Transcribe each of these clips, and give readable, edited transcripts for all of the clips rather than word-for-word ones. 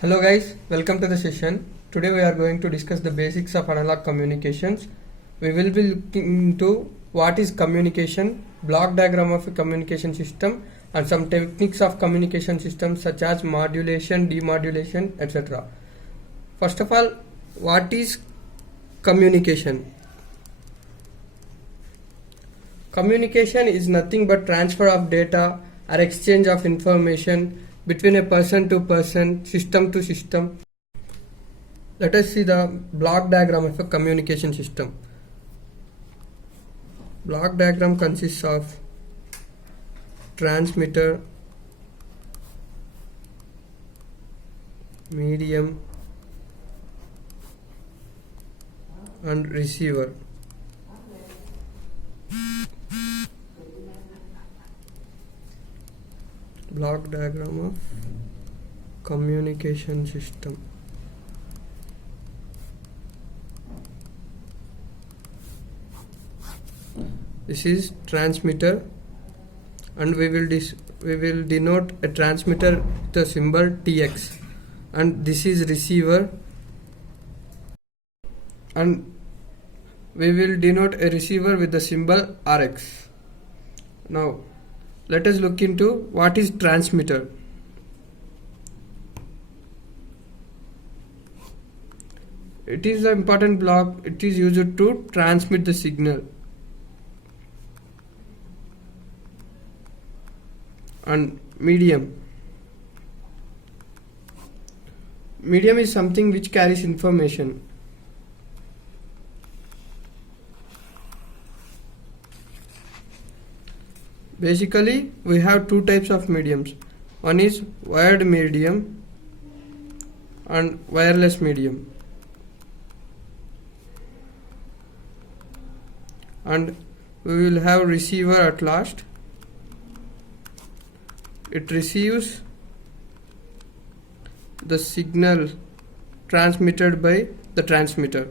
Hello guys, welcome to the session. Today we are going to discuss the basics of analog communications. We will be looking into what is communication, block diagram of a communication system, and some techniques of communication systems such as modulation, demodulation, etc. First of all, what is communication? Communication is nothing but transfer of data or exchange of information between a person to person, system to system. Let us see the block diagram of a communication system. Block diagram consists of transmitter, medium, and receiver. Block diagram of communication system. This is transmitter, and we will denote a transmitter with the symbol TX, and this is receiver, and we will denote a receiver with the symbol RX. Now let us look into what is transmitter. It is an important block. It is used to transmit the signal. And medium. Medium is something which carries information. Basically, we have two types of mediums. One is wired medium and wireless medium. And we will have receiver at last. It receives the signal transmitted by the transmitter.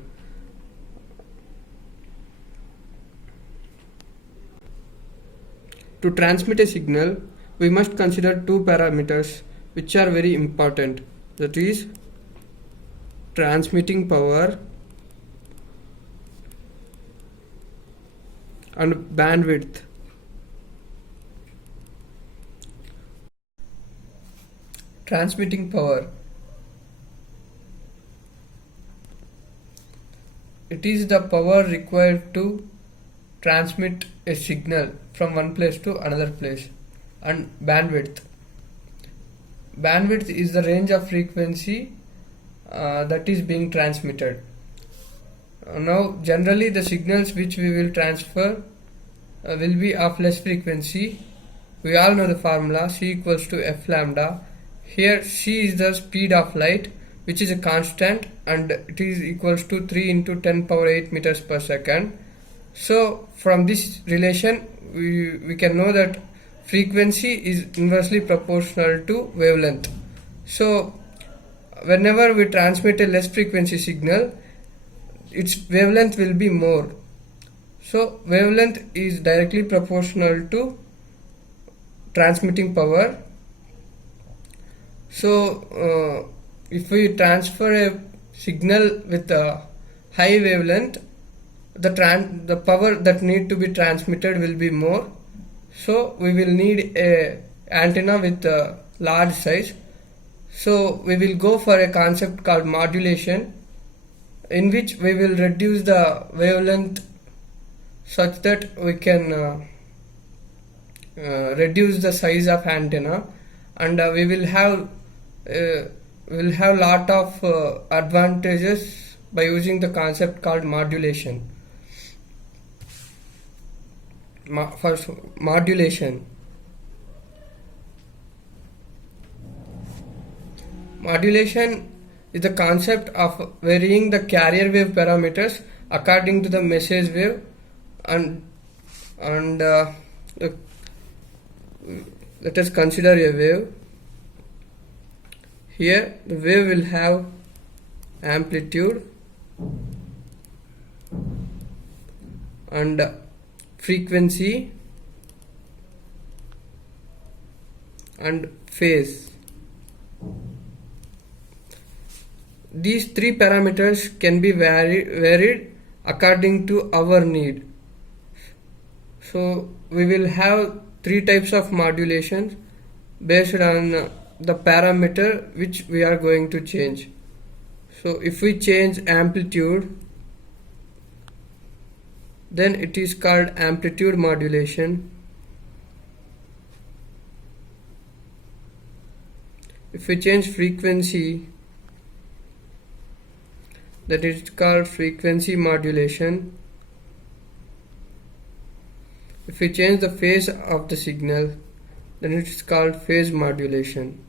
To transmit a signal, we must consider two parameters which are very important. That is transmitting power and bandwidth. Transmitting power. It is the power required to transmit a signal from one place to another place. And bandwidth. Bandwidth is the range of frequency that is being transmitted. Now generally the signals which we will transfer will be of less frequency. We all know the formula C equals to F lambda. Here C is the speed of light, which is a constant, and it is equals to 3 into 10 power 8 meters per second. So from this relation we can know that frequency is inversely proportional to wavelength. So whenever we transmit a less frequency signal, its wavelength will be more. So wavelength is directly proportional to transmitting power. So if we transfer a signal with a high wavelength, the power that need to be transmitted will be more. So we will need a antenna with a large size. So we will go for a concept called modulation, in which we will reduce the wavelength such that we can reduce the size of antenna, and we will have lot of advantages by using the concept called modulation. First, modulation. Modulation is the concept of varying the carrier wave parameters according to the message wave, and let us consider a wave. Here the wave will have amplitude, and frequency and phase. These three parameters can be varied according to our need. So we will have three types of modulations based on the parameter which we are going to change. So if we change amplitude, then it is called amplitude modulation. If we change frequency, that is called frequency modulation. If we change the phase of the signal, then it is called phase modulation.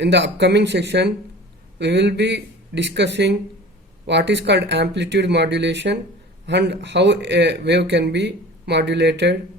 In the upcoming section, we will be discussing what is called amplitude modulation and how a wave can be modulated